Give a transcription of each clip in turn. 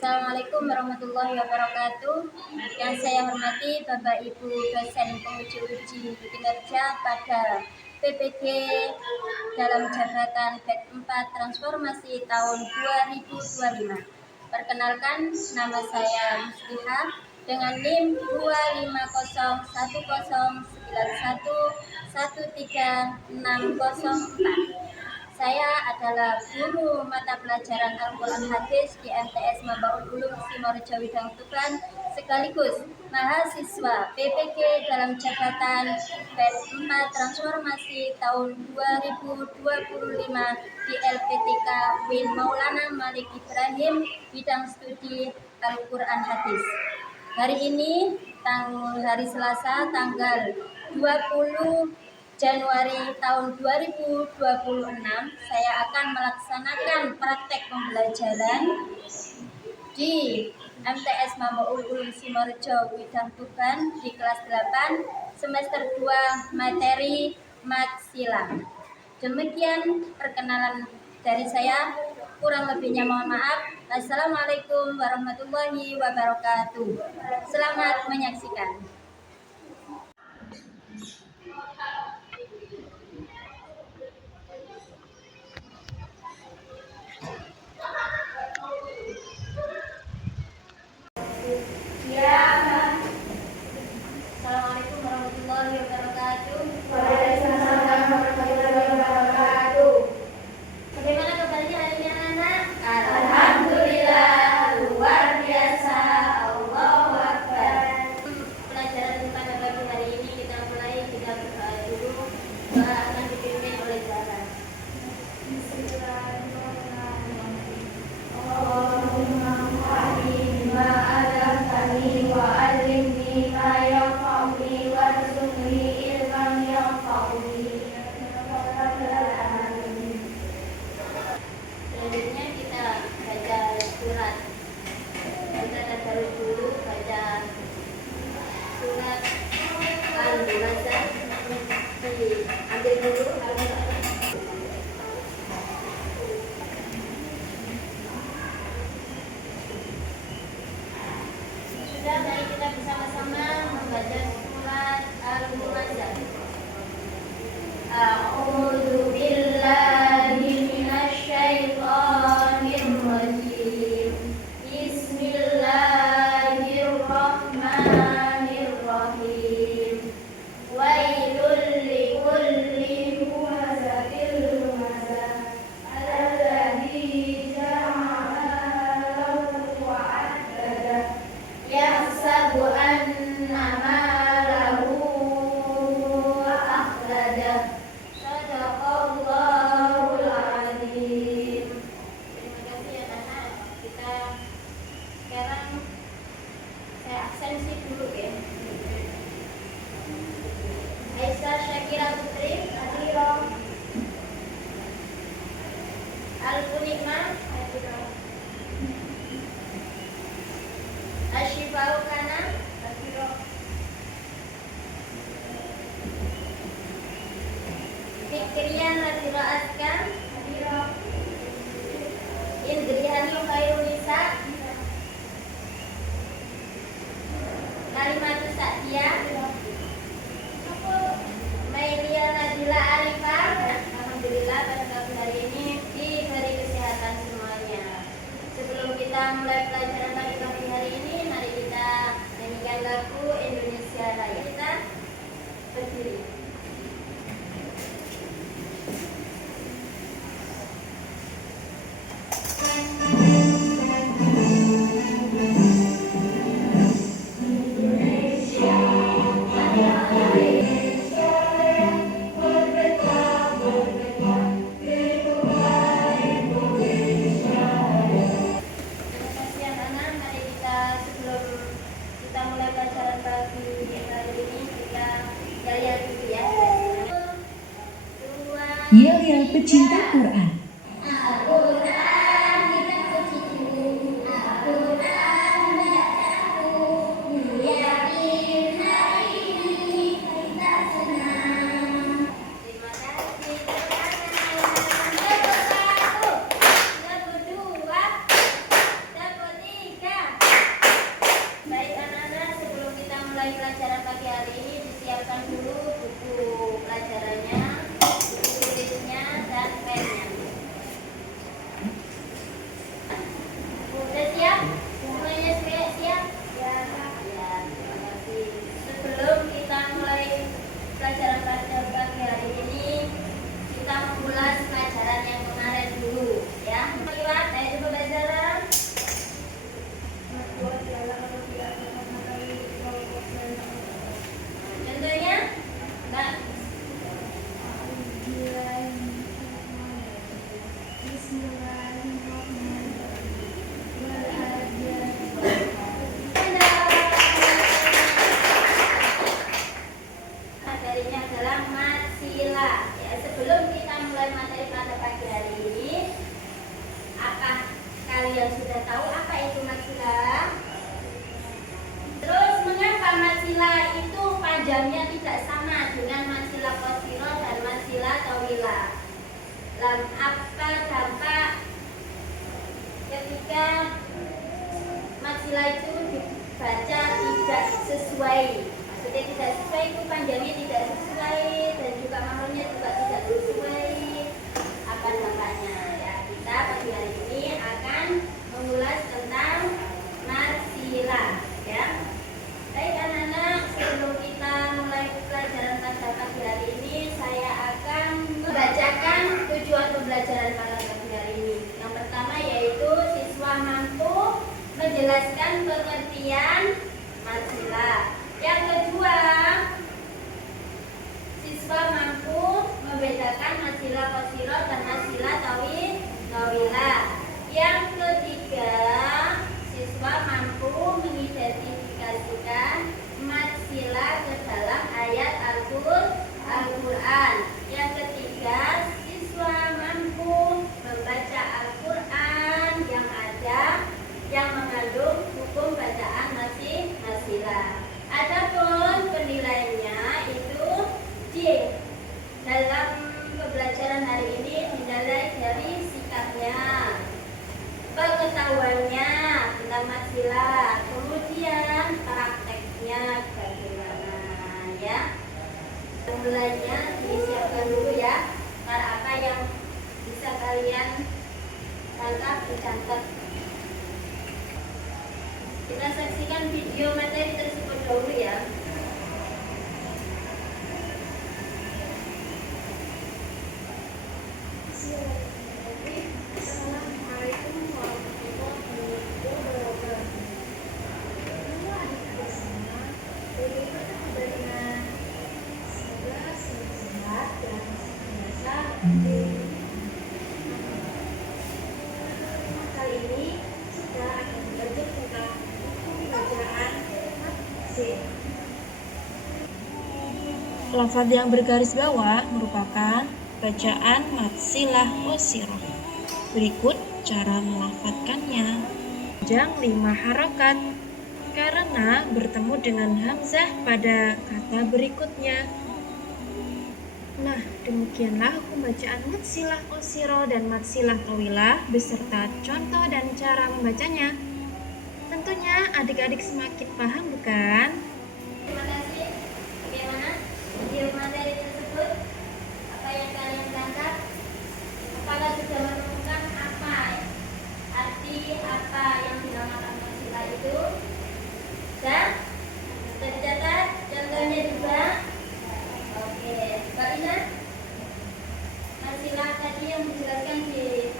Assalamualaikum warahmatullahi wabarakatuh. Yang saya hormati Bapak Ibu dosen penguji kinerja pada PPG dalam jabatan PET 4 Transformasi tahun 2025. Perkenalkan, nama saya Musliha dengan NIM 2501091136004. Saya adalah guru mata pelajaran Al-Quran Hadis di MTS Mambaul Ulum Simorejo Widang Tuban, sekaligus mahasiswa PPG dalam jabatan PET 4 Transformasi tahun 2025 di LPTK Win Maulana Malik Ibrahim, bidang studi Al-Quran Hadis. Hari ini, hari Selasa, tanggal 20 Januari tahun 2026, saya akan melaksanakan praktek pembelajaran di MTS Mambaul Ulum Simorejo Widang Tuban di kelas 8 semester 2 materi Mat Silang. Demikian perkenalan dari saya, kurang lebihnya mohon maaf. Assalamualaikum warahmatullahi wabarakatuh. Selamat menyaksikan. Assalamualaikum warahmatullahi wabarakatuh. Waalaikumsalam warahmatullahi wabarakatuh. Bagaimana kabarnya hari ini anak-anak? Alhamdulillah, luar biasa. Allahu Akbar. Pelajaran pada pagi hari ini kita mulai, kita berdoa dulu. Doa akan dipimpin oleh Bapak. Bismillahirrahmanirrahim. Allahumma fa'alni ma 'allamtani wa 'allimni ma yanfa'uni warzuqni ilman yanfa'uni. Selanjutnya kita baca surat. Kita tadarus dulu baca surat Al-Humaza. Diambil dulu. Sudah, mari kita bersama-sama membaca surat Al-Humaza. A'udzu billahi minasy syaithanir rajim. Bismillahirrahmanirrahim. Wailul likulli humazatil lumazah alladzi jama'a malahu wa 'addadah yahsabu anna malahu akhladah. Shadaqallahul azim. Terima kasih ya anak. Kita sekarang saya absensi dulu ya. Aisyah Syakira Putri, Hadiro, Al-Kunikmah, hadiro, Asyifau Kana, hadiro, Fikrian Nadira Askan, hadiro, Indriyani Khairunisa, Kalimatu Sa'diyah, Mailia Nadila Arifah. Alhamdulillah pada pagi hari ini diberi kesehatan semuanya. Sebelum kita mulai pelajaran pagi hari ini, mari kita nyanyikan lagu Indonesia Raya. Kita berdiri. Terima kasih anak-anak. Mari kita sebelum kita mulai pelajaran pagi hari ini kita yel-yel dulu ya. Dua. Yel-yel pecinta Quran. Al-Quran kita puji dulu. Al-Quran bacaku, yakin hari ini kita senang. Terima kasih anak-anak. Dapur satu, dapur dua, dapur tiga. mulai pelajaran pagi hari ini, disiapkan dulu buku pelajarannya, buku tulisnya, dan pennya. Sudah siap? Semuanya siap? Ya, terima kasih. Sebelum kita mulai pelajaran pada pagi hari ini, kita mengulas pelajaran yang kemarin dulu, ya. Lihat, ayo coba pelajaran. Contohnya, enggak. Materinya adalah matsila. Ya, sebelum kita mulai materi pada pagi hari ini, apa kalian sudah tahu apa itu matsila? Terus mengapa matsila itu panjangnya tidak sama dengan matsila qashiro dan matsila tawila? Apa dampak ketika matsila itu dibaca tidak sesuai? Maksudnya tidak sesuai itu panjangnya tidak sesuai dan juga mahalnya juga tidak sesuai. Apa dampaknya? Ya, kita pagi hari ini akan mengulas tentang matsila, ya. Baik anak-anak, sebelum kita mulai pelajaran pada pagi hari ini, saya akan membacakan tujuan pembelajaran pada pagi hari ini. Yang pertama yaitu siswa mampu menjelaskan pengertian matsila. Yang kedua, siswa mampu membedakan matsila qashiro dan matsila tawila. Yang ketiga, siswa mampu mengidentifikasikan matsila ke dalam ayat Al-Quran. Yang ketiga, siswa mampu membaca Al-Quran yang mengandung hukum bacaan matsila. Adapun penilaiannya itu C. Dalam pembelajaran hari ini dinilai dari sikapnya, pengetahuannya tentang matsila, kemudian prakteknya bagaimana, ya. Mulainya disiapkan dulu ya. Apa yang bisa kalian tangkap dicatat. Kita saksikan video materi tersebut dulu ya. Assalamualaikum warahmatullahi wabarakatuh. Bagaimana kabarnya? Semoga sehat dan senantiasa kali ini kita akan belajar tentang bacaan matsila. Lafaz yang bergaris bawah merupakan bacaan matsilah qashiro. Berikut cara melafadzkannya. Panjang 5 harokat karena bertemu dengan hamzah pada kata berikutnya. Nah, demikianlah hukum bacaan matsilah qashiro dan matsilah tawilah beserta contoh dan cara membacanya. Tentunya adik-adik semakin paham, bukan? Terima kasih. Bagaimana video materi tersebut? Apa yang kalian tangkap? Apakah sudah menemukan apa arti apa yang dinamakan matsila itu? Dan sudah dicatat contohnya juga. Oke, Mbak Ina, matsila tadi yang dijelaskan di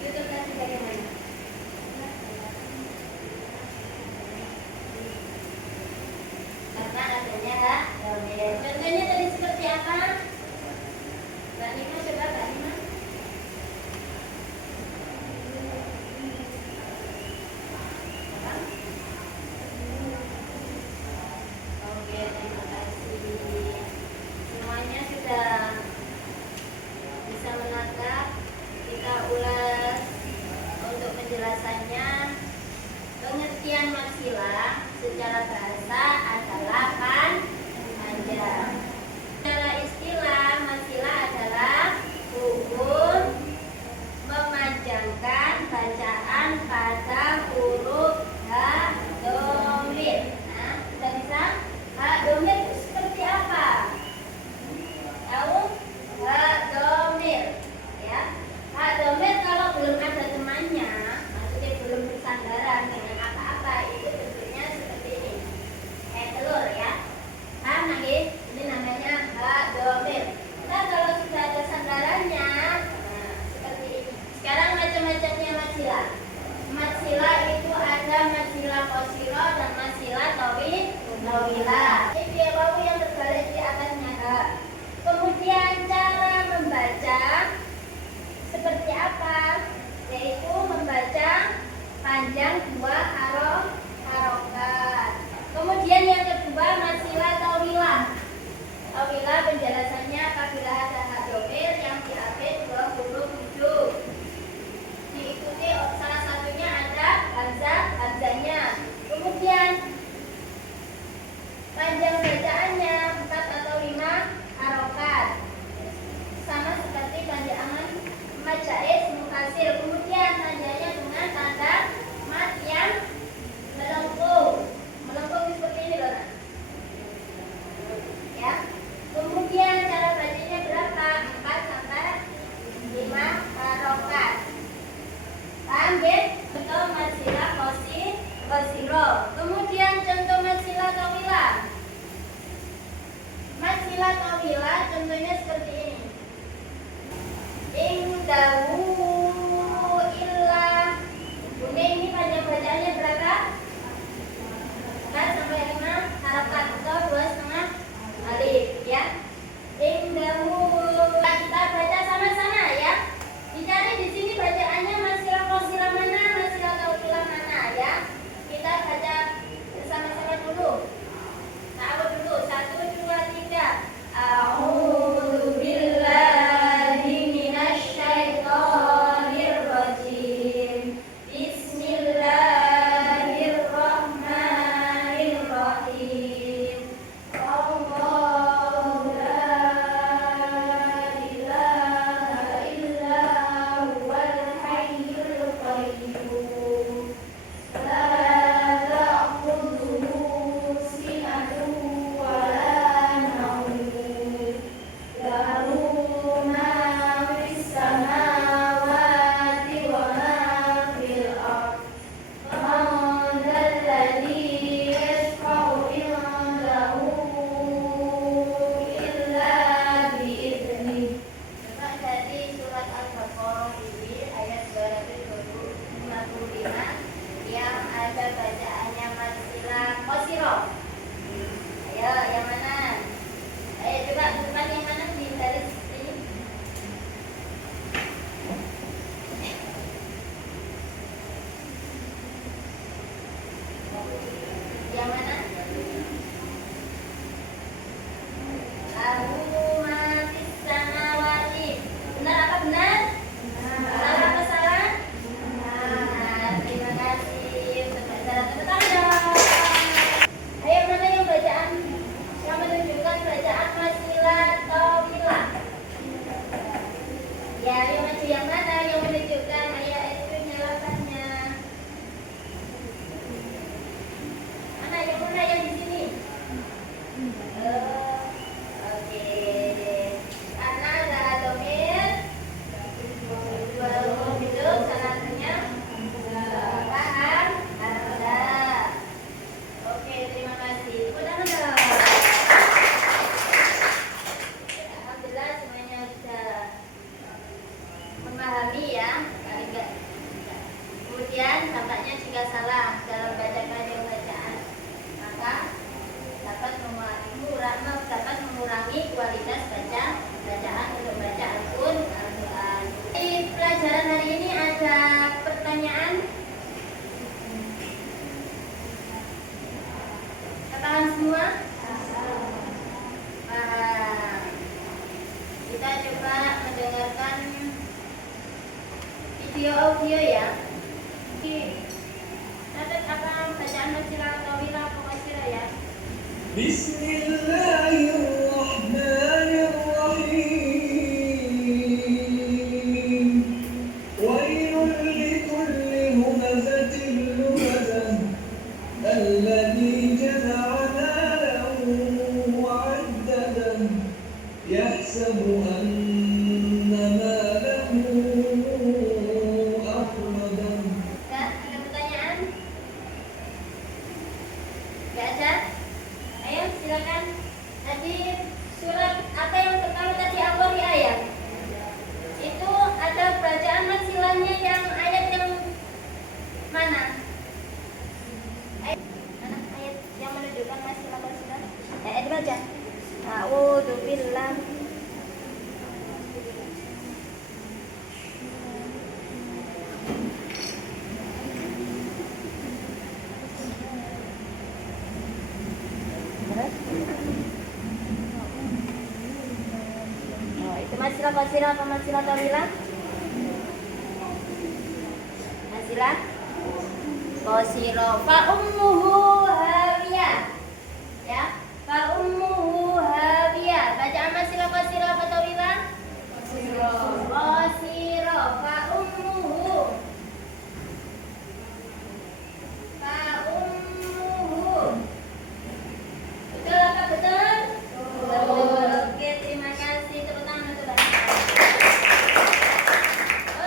YouTube tadi bagaimana? Karena adanya contohnya tadi seperti apa? Mbak Nima, coba Mbak Nima. Oke, terima kasih. Semuanya sudah bisa menangkap. Kita ulas untuk penjelasannya. Pengertian matsila secara bahasa adalah panjang. Secara istilah, matsila adalah tawilah. Ini dia wawu yang terbalik di atasnya Kak. Kemudian cara membaca seperti apa? Yaitu membaca panjang 2 harokat. Kemudian yang kedua masilah tawilah. Tawilah penjelasannya apabila ada hak domir yang diambil 2 huruf hidup. Diikuti salah satunya ada hamzahnya. Kemudian panjang bacaannya 4 atau 5 harokat. Sama seperti panjangan mad jaiz mufasil. Kemudian tandanya dengan tanda mad yang melengkung. Melengkung seperti ini loh. Ya. Kemudian cara bacanya berapa? 4 sampai 5 harokat. Paham ya? Contoh masilah qasiro. Kemudian contoh masilah tawilah. Masilah tawilah contohnya seperti ini. Indahu illa. Bunda ini panjang bacaannya berapa? 4 sampai 5 harokat atau 2,5 alif ya. Indahu. Kita baca sama-sama ya. Dicari di sini bacaannya masilah qasirah mana, masilah tawilah mana ya. Kita baca bersama-sama dulu. Ta'awud dulu. 1, 2, 3. A'udzu billahi minasy syaithanir rajim. Bismillahirrahmanirrahim. Allahu la ilaha illa huwal hayyul qayyum. La ta'khudhuhu sinatun wa la nawm. Lahu ma fis samawati wa ma fil ardh. Man dzalladzi yashfa'u indahu illa bi'idhnih. Coba dari surat Al-Baqarah ini ayat 255 yang ada bacaannya masilah qasirah. Ayo, yang mana? Ayo coba depan yang mana di dari sini? Yang mana? Lahu ma fis samawati. Benar apa benar? Salah apa salah? Benar. Terima kasih. Tepuk tangan. Ayo mana yang bacaan yang menunjukkan bacaan masilah tawilah? Ya, yang maju yang mana yang menunjukkan? Ayo itu nyalakannya. Mana yang di sini? Oke. Karena ada domir, dua huruf hidup, salah satunya paham? Ada. Oke, terima kasih. Udah mana? Alhamdulillah semuanya sudah memahami ya. Kemudian tampaknya jika salah dalam bacaan maka dapat mengurangi kualitas bacaan untuk baca Al-Quran. Di pelajaran hari ini ada pertanyaan. Katakan semua. Paham. Kita coba mendengarkan video audio ya. Catat apa bacaan masilah tawilah atau qasirah ya. Bismillahirrahmanirrahim. Wailul likulli humazatin lumazah. Alladzi jama'a malan wa 'addadah. Yahsabu anna malahu akhradah. Ada pertanyaan? Gak ada? Ayo silakan. dibaca. A'udzubillah. Oh, itu masilah qasirah apa masilah tawilah? Masilah qasirah. Fa ummuhu hawiyah. Ya, fa ummuhu hawiyah. Bacaan masilah qasirah apa tawilah? Qasirah. Fa ummuhu. Fa ummuhu. Betul apa betul? Betul. Oke, terima kasih. Tepuk tangan untuk Bapak.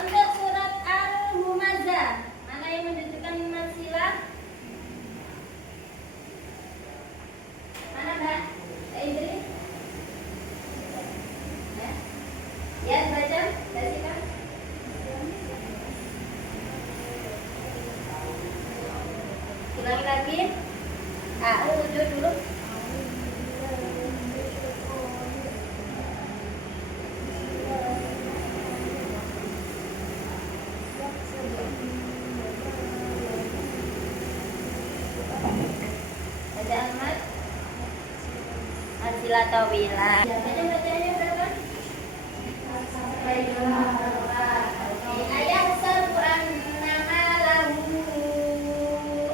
Untuk surat Al-Humazah, mana yang menunjukkan masilah? Mana Mbak? Mbak Indri? Ya, ya baca, baca. Ulangi lagi. Wujud dulu. Baca Ahmad. Masilah tawilah. Baca-bacanya berapa? Ayah sabu annama lahu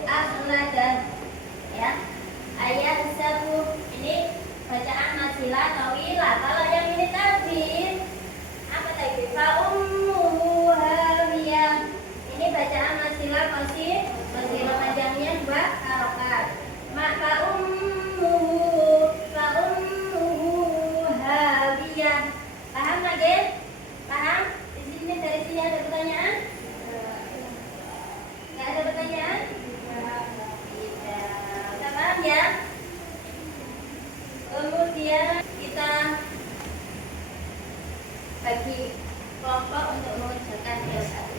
akhladan. Ya. Ayah sabu ini bacaan masilah tawilah. Kalau yang ini tadi apa tadi? Fa ummuhu hawiyah. Ini bacaan masilah qasirah panjangnya 2 harokat. Fa ummuhu hawiyah. Paham lagi? Paham? Di sini dari sini ada pertanyaan? Nggak ada pertanyaan? Tidak. Udah paham ya? Kemudian kita bagi kelompok untuk mengerjakan satu.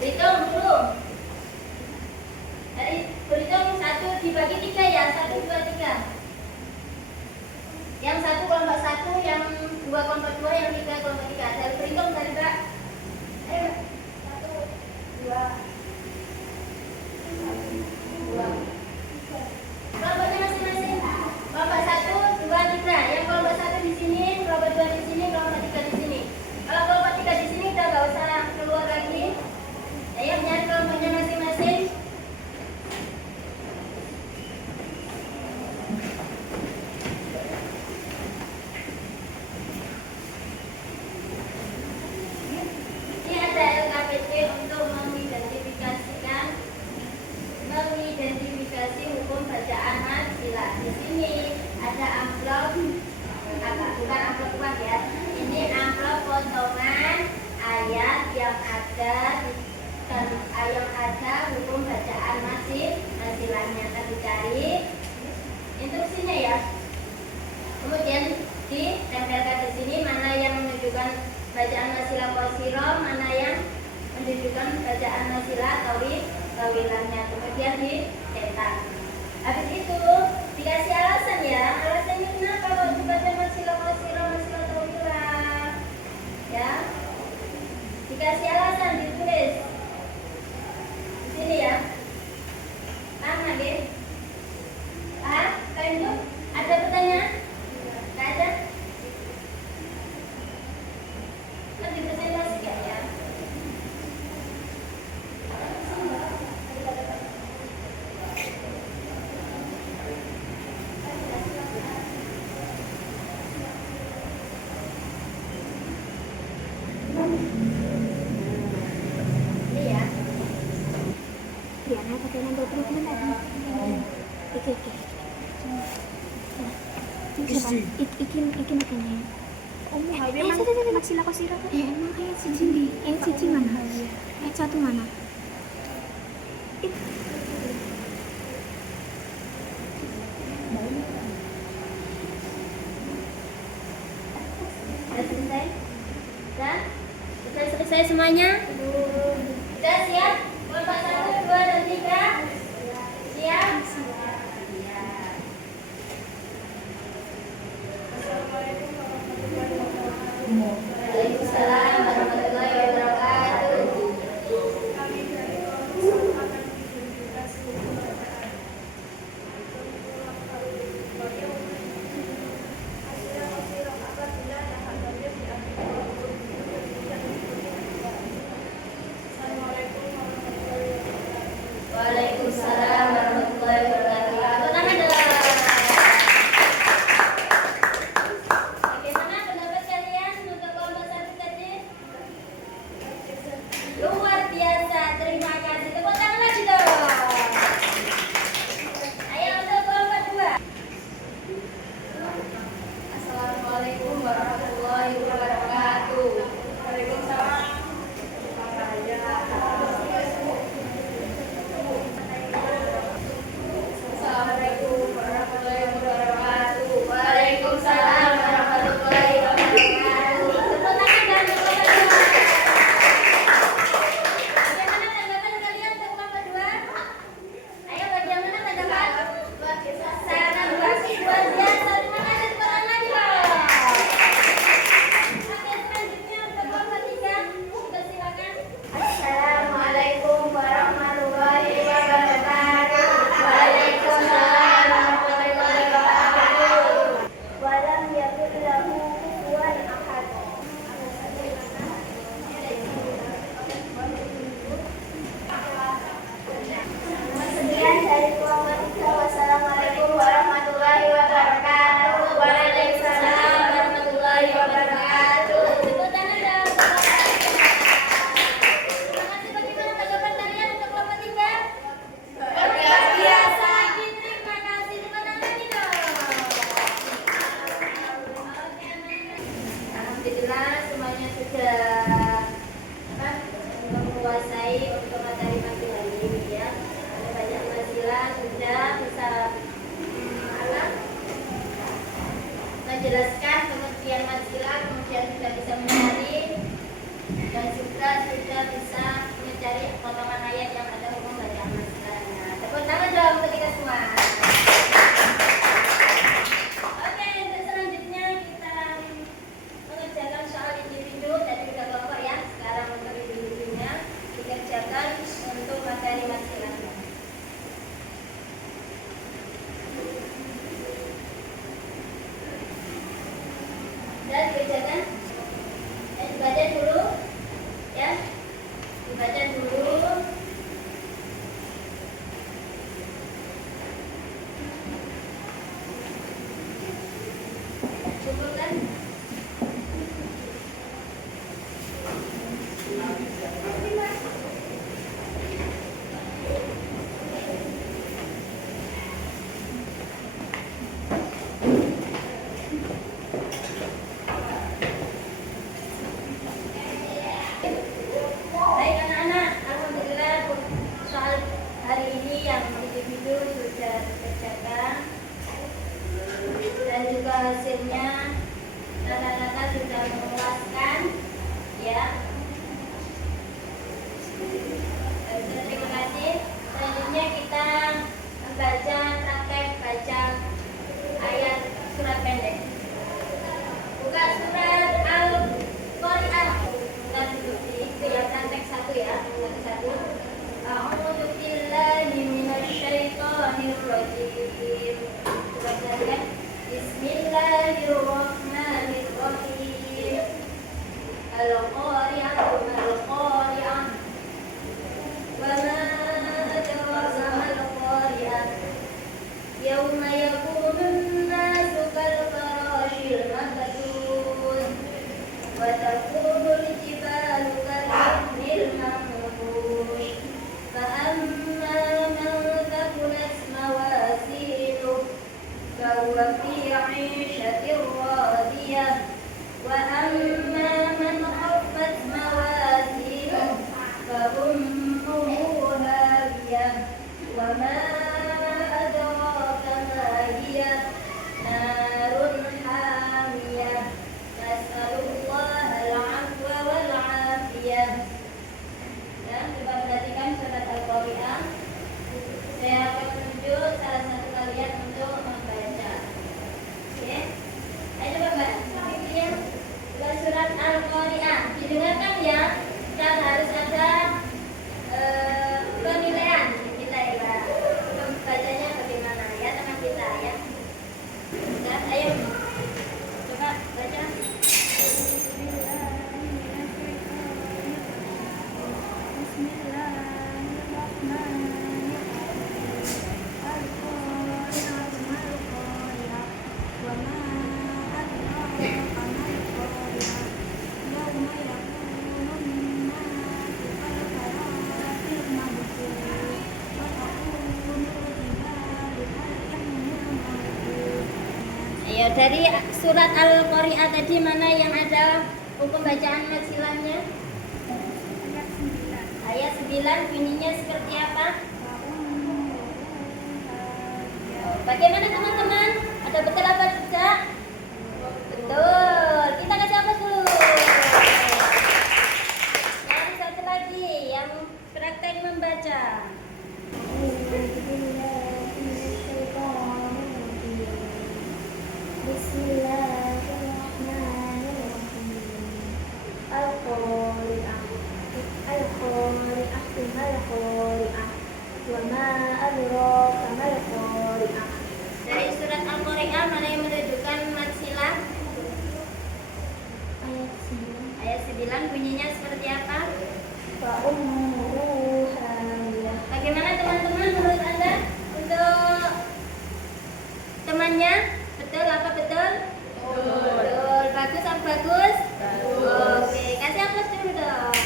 Berhitung dulu. Dari berhitung 1 dibagi 3 ya, 1, 2, 3. Yang 1 kelompok 1, yang 2 kelompok 2, yang 3 kelompok 3. Dari berhitung dari Mbak. Ayo, 1, 2. Kelompoknya masing-masing. Kelompok 1, 2, 3. Yang kelompok 1 di sini, kelompok 2 di sini, kelompok 3 di sini. Kalau kelompok 3 di sini udah nggak usah keluar lagi. Ayo nyari kelompoknya masing-masing. Ini ada LKPT untuk mengidentifikasi hukum bacaan masilah. Di sini ada amplop, bukan amplop uang ya. Ini amplop potongan ayat yang ada hukum bacaan masilahnya. Tadi cari instruksinya ya. Kemudian ditempelkan di sini mana yang menunjukkan bacaan masilah qasirah, mana yang menunjukkan bacaan masilah tawilahnya. Kemudian dicetak. Habis itu dikasih alasan ya. Alasannya kenapa kalau dibaca masilah qasirah, masilah tawilah? Ya. Dikasih alasan ditulis. Di sini ya. Paham lagi? Paham? Kalian itu ada pertanyaan? Nggak ada? Kan dipresentasikan ya. Ini ya. Diana pakai nomor berapa tadi? Oke. Ikin makanya. Masilah qasirah. Emang ayat siji. Ayat siji mana? Ayat 1 mana? Sudah selesai? Sudah selesai semuanya? Sudah siap? Kelompok 1, 2, dan 3? Siap? Siap. menjelaskan pengertian masilah, kemudian sudah bisa mencari dan juga sudah bisa mencari potongan ayat yang ada hukum bacaan masilahnya. Tepuk tangan dong untuk kita semua. Oke, untuk selanjutnya kita mengerjakan soal individu. Tadi udah kelompok ya. Sekarang untuk individunya dikerjakan untuk materi masilahnya. Dan dikerjakan, dibaca dulu, ya, dibaca dulu. Cukup kan? Baik anak-anak, alhamdulillah soal hari ini yang individu sudah dikerjakan dan juga hasilnya rata-rata sudah memuaskan, ya. Terima kasih. Selanjutnya kita membaca praktek baca ayat surat pendek. Buka surat Al-Qari'ah. Kita duduk di itu ya, praktek 1 ya, satu. A'udzu billahi minasyaitonir rajim. Coba kan? Bismillahirrahmanirrahim. Al-Qari'ah, Al-Qari'ah. Wa ma adraka mal-Qari'ah. Yauma yakunun nasu kal-farashil mabthus. Wa takunul jibalu kal-'ihnil manfush. Fa amma man thaqulat mawazinuhu fa huwa fi 'ishatin radiyah. Wa amma man khaffat mawazinuhu fa ummuhu hawiyah. Wa ma adraka ma hiya narun hamiyah. Nas'alullaha al-'afwa wal-'afiyah. Dan coba perhatikan surat Al-Qari'ah. Saya akan menunjuk salah satu kalian untuk membaca. Oke? Ayo coba Mbak. Ini buat surat Al-Qari'ah. Didengarkan ya. Dan harus ada penilaian kita ya. Bacanya bagaimana ya teman kita ya. Dan ayo coba baca. Ayo dari surat Al-Qari'ah tadi mana yang ada hukum bacaan masilahnya? Ayat 9 bunyinya seperti apa? Bagaimana teman-teman? Ada betul apa tidak? Betul. Kita kasih apa dulu? Yang satu lagi yang praktek membaca. Bismillahirrahmanirrahim. Al-Qari'ah. Al-Qari'ah, Al-Qari'ah. Wa ma adraka mal-Qari'ah. Dari surat Al-Qari'ah mana yang menunjukkan maksilah? Ayat 9 bunyinya seperti apa? Wa ummuhu hawiyah. Bagaimana teman-teman menurut Anda? Untuk temannya betul apa betul? Betul. Bagus apa bagus? Oke, kasih aplaus dulu dong.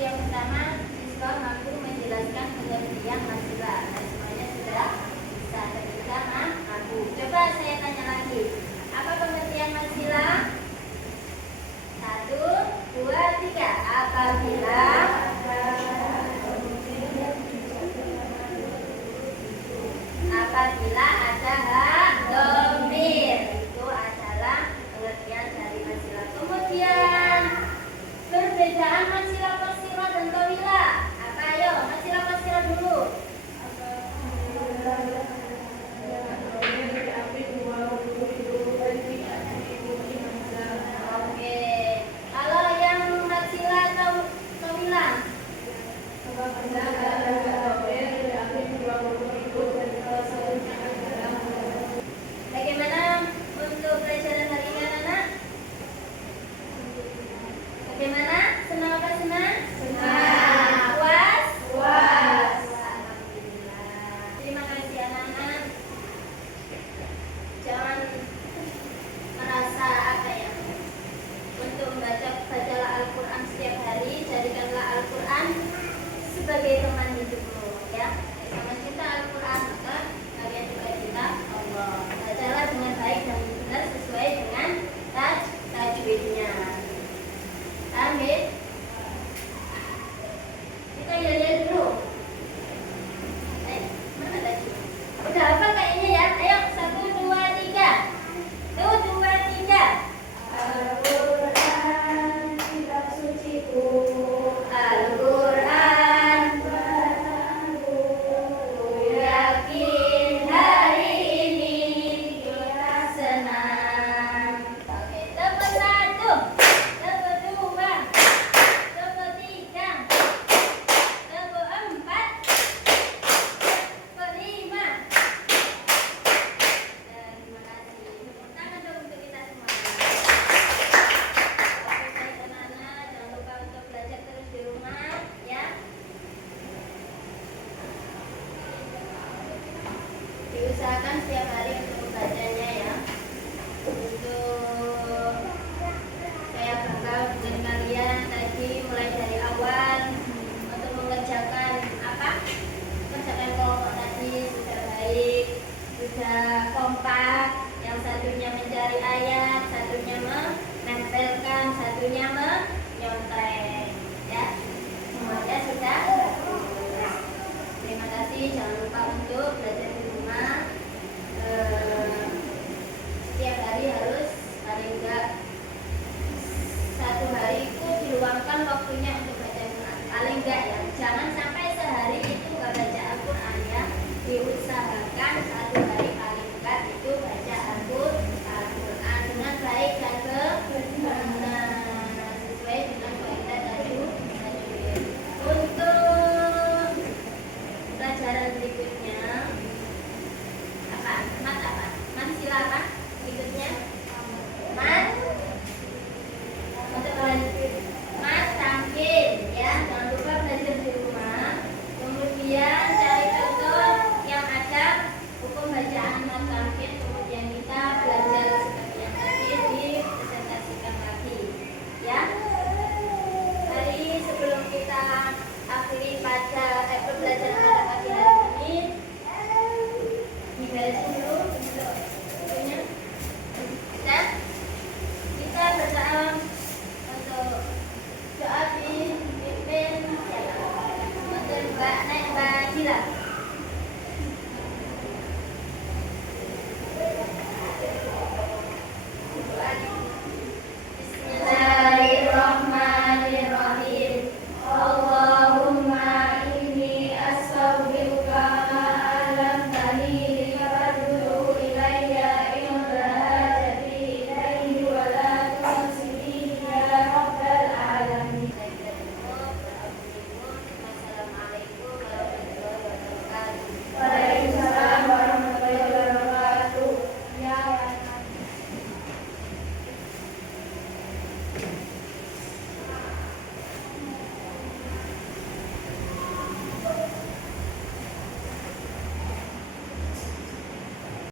Yang pertama, siswa mampu menjelaskan pengertian maksilah. Semuanya sudah bisa. Kita mampu. Coba saya tanya lagi. Apa pengertian maksilah? 1, 2, 3. Apabila ada hak Udah hafal kayaknya ya. Ayo 1, 2, 3. 1, 2, 3. Al-Quran kitab suciku, Al-Quran bahasaku, ku yakin hari ini kita senang. Oke, tepuk 1, tepuk 2, tepuk 3, tepuk 4, tepuk 5. Terima kasih. Tepuk tangan dong untuk kita semua. Oke, baik anak-anak, jangan lupa untuk belajar terus di rumah ya. Diusahakan setiap hari untuk membacanya ya. Untuk saya bangga dengan kalian tadi mulai dari awal untuk mengerjakan apa? Mengerjakan kelompok tadi sudah baik, sudah kompak. Yang satunya mencari ayat, satunya menempelkan, satunya